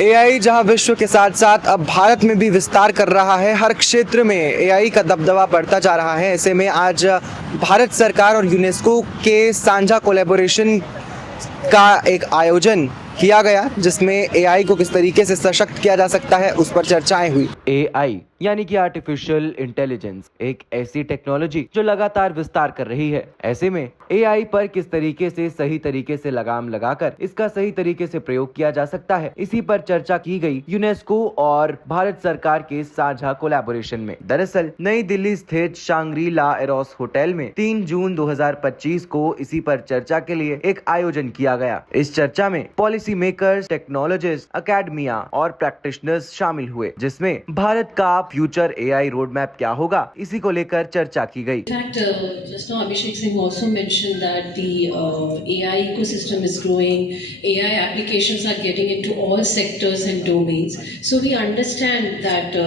AI जहां विश्व के साथ साथ अब भारत में भी विस्तार कर रहा है, हर क्षेत्र में एआई का दबदबा बढ़ता जा रहा है। ऐसे में आज भारत सरकार और यूनेस्को के साझा कोलैबोरेशन का एक आयोजन किया गया, जिसमें एआई को किस तरीके से सशक्त किया जा सकता है उस पर चर्चाएं हुई। एआई यानी कि आर्टिफिशियल इंटेलिजेंस एक ऐसी टेक्नोलॉजी जो लगातार विस्तार कर रही है। ऐसे में एआई पर किस तरीके से सही तरीके से लगाम लगाकर इसका सही तरीके से प्रयोग किया जा सकता है, इसी पर चर्चा की गई यूनेस्को और भारत सरकार के साझा कोलैबोरेशन में। दरअसल नई दिल्ली स्थित शांग्री ला एरोस होटल में 3 जून 2025 को इसी पर चर्चा के लिए एक आयोजन किया गया। इस चर्चा में पॉलिसी मेकर्स, टेक्नोलॉजिस्ट, अकेडमिया और प्रैक्टिशनर्स शामिल हुए, जिसमें भारत का फ्यूचर एआई रोड मैप क्या होगा, इसी को लेकर चर्चा की गई। In fact, just now Abhishek Singh also mentioned that the AI ecosystem is growing. AI applications are getting into all sectors and domains. So we understand that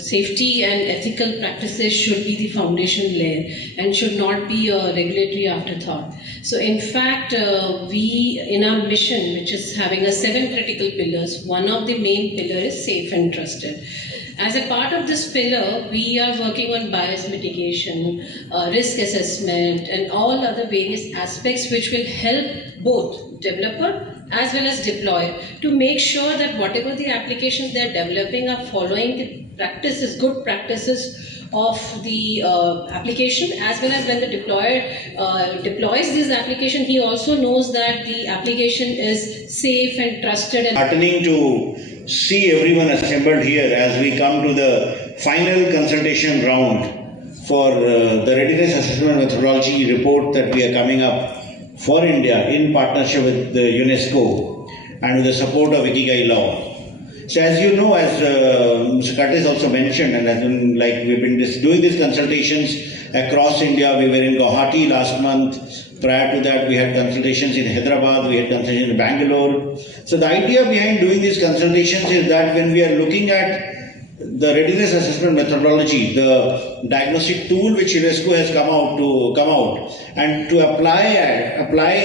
safety and ethical practices should be the foundation layer and should not be a regulatory afterthought. So in fact, we in our mission, which is having a 7 critical pillars, one of the main pillar is safe and trusted. As a part of this pillar, we are working on bias mitigation, risk assessment, and all other various aspects which will help both developer as well as deployer to make sure that whatever the applications they are developing are following the practices, good practices of the application, as well as when the deployer deploys this application, he also knows that the application is safe and trusted. And heartening to see everyone assembled here as we come to the final consultation round for the readiness assessment methodology report that we are coming up for India in partnership with the UNESCO and with the support of Ikigai Law. So as you know, as Mr. Curtis also mentioned, and as in, like we've been doing these consultations across India. We were in Guwahati last month. Prior to that, we had consultations in Hyderabad, we had consultations in Bangalore. So the idea behind doing these consultations is that when we are looking at the readiness assessment methodology, the diagnostic tool which UNESCO has come out and to apply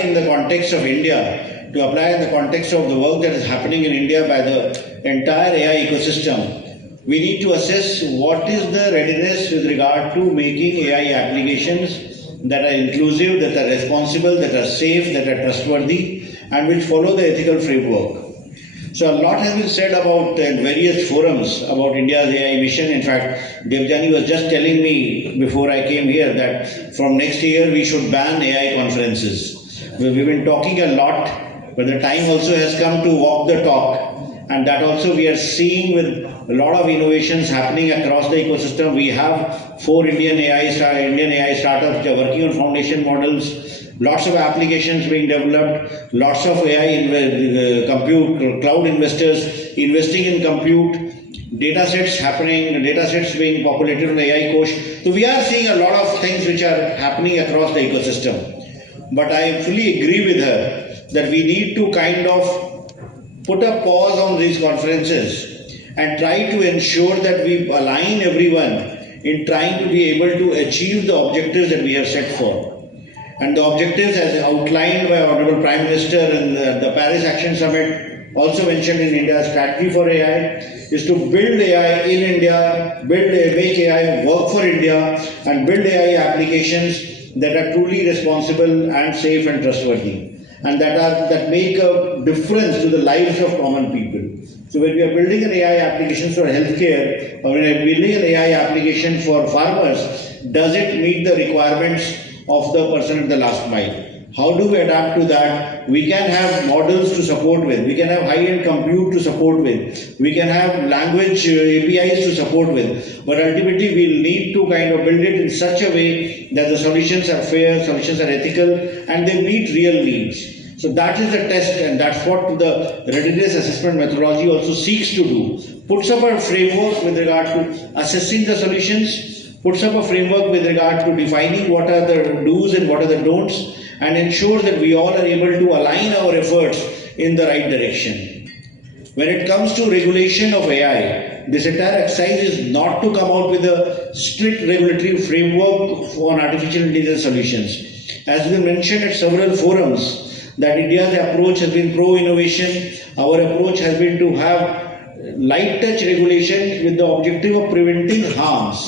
in the context of India, to apply in the context of the work that is happening in India by the entire AI ecosystem, we need to assess what is the readiness with regard to making AI applications that are inclusive, that are responsible, that are safe, that are trustworthy, and which follow the ethical framework. So a lot has been said about in various forums about India's AI mission. In fact, Devjani was just telling me before I came here that from next year we should ban AI conferences. We've been talking a lot, but the time also has come to walk the talk. And that also we are seeing with a lot of innovations happening across the ecosystem. We have 4 Indian AI startups which are working on foundation models, lots of applications being developed, lots of AI compute, cloud investors investing in compute, data sets happening, data sets being populated on the AI coach. So we are seeing a lot of things which are happening across the ecosystem. But I fully agree with her that we need to kind of put a pause on these conferences and try to ensure that we align everyone in trying to be able to achieve the objectives that we have set for. And the objectives as outlined by Honorable Prime Minister in the Paris Action Summit, also mentioned in India's strategy for AI, is to build AI in India, make AI work for India, and build AI applications that are truly responsible and safe and trustworthy, and that make a difference to the lives of common people. So when we are building an AI application for healthcare, or when we are building an AI application for farmers, does it meet the requirements of the person at the last mile? How do we adapt to that? We can have models to support with, we can have high-end compute to support with, we can have language APIs to support with, but ultimately we'll need to kind of build it in such a way that the solutions are fair, solutions are ethical, and they meet real needs. So that is the test, and that's what the readiness assessment methodology also seeks to do. Puts up a framework with regard to assessing the solutions, puts up a framework with regard to defining what are the do's and what are the don'ts, and ensure that we all are able to align our efforts in the right direction. When it comes to regulation of AI, this entire exercise is not to come out with a strict regulatory framework on artificial intelligence solutions. As we mentioned at several forums, that India's approach has been pro-innovation. Our approach has been to have light touch regulation with the objective of preventing harms,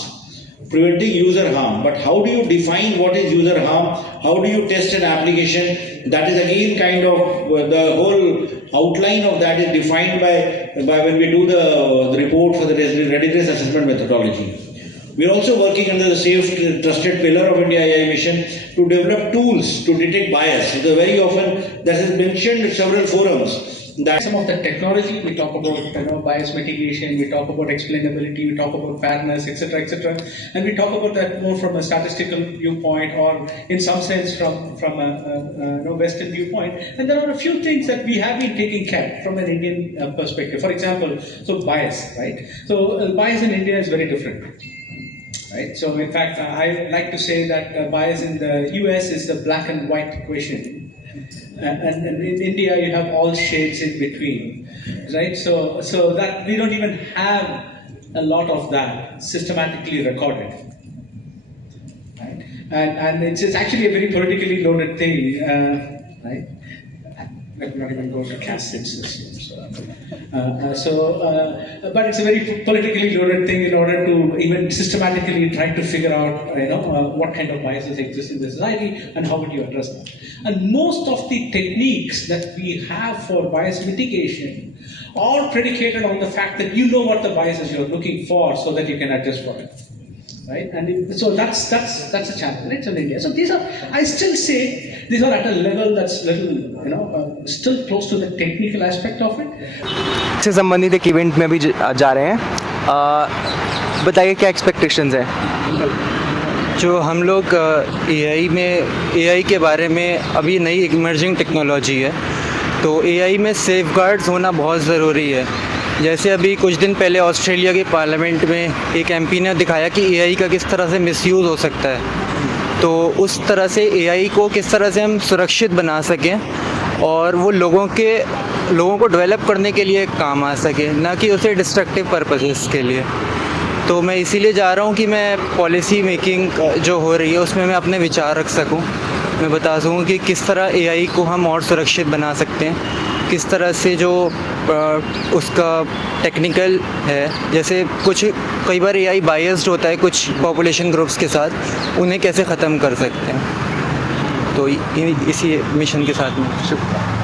preventing user harm. But how do you define what is user harm? How do you test an application? That is again kind of the whole outline of that is defined by when we do the report for the readiness assessment methodology. We are also working under the safe, trusted pillar of India AI mission to develop tools to detect bias. So very often that is mentioned in several forums. That some of the technology, we talk about bias mitigation, we talk about explainability, we talk about fairness, etc., and we talk about that more from a statistical viewpoint, or in some sense from a Western viewpoint. And there are a few things that we have been taking care from an Indian perspective. For example, so bias, right? So bias in India is very different. Right. So in fact, I like to say that bias in the US is the black and white question. And in India, you have all shades in between, right? So that we don't even have a lot of that systematically recorded, right? And it's actually a very politically loaded thing, right? Let me not even go to caste census. But it's a very politically loaded thing in order to even systematically try to figure out, what kind of biases exist in the society and how would you address that. And most of the techniques that we have for bias mitigation are predicated on the fact that you know what the biases you're looking for so that you can adjust for it. Right, and so that's a challenge, right? So in India, so these are, I still say, these are at a level that's little, still close to the technical aspect of it. से संबंधित एक event में भी जा रहे हैं, बताइए क्या एक्सपेक्टेशंस हैं? जो हम लोग एआई के बारे में अभी नई इमर्जिंग टेक्नोलॉजी है, तो एआई में सेफगार्ड्स होना बहुत ज़रूरी है। जैसे अभी कुछ दिन पहले ऑस्ट्रेलिया के पार्लियामेंट में एक एमपी ने दिखाया कि एआई का किस तरह से मिसयूज़ हो सकता है, तो उस तरह से एआई को किस तरह से हम सुरक्षित बना सकें और वो लोगों को डेवलप करने के लिए काम आ सके, ना कि उसे डिस्ट्रक्टिव पर्पसेस के लिए। तो मैं इसीलिए जा रहा हूँ कि मैं पॉलिसी मेकिंग जो हो रही है उसमें मैं अपने विचार रख सकूँ, मैं बता सकूँ कि किस तरह एआई को हम और सुरक्षित बना सकते हैं, किस तरह से जो उसका टेक्निकल है, जैसे कई बार एआई बायस्ड होता है कुछ पॉपुलेशन ग्रुप्स के साथ, उन्हें कैसे ख़त्म कर सकते हैं। तो इसी मिशन के साथ में शुक्रिया।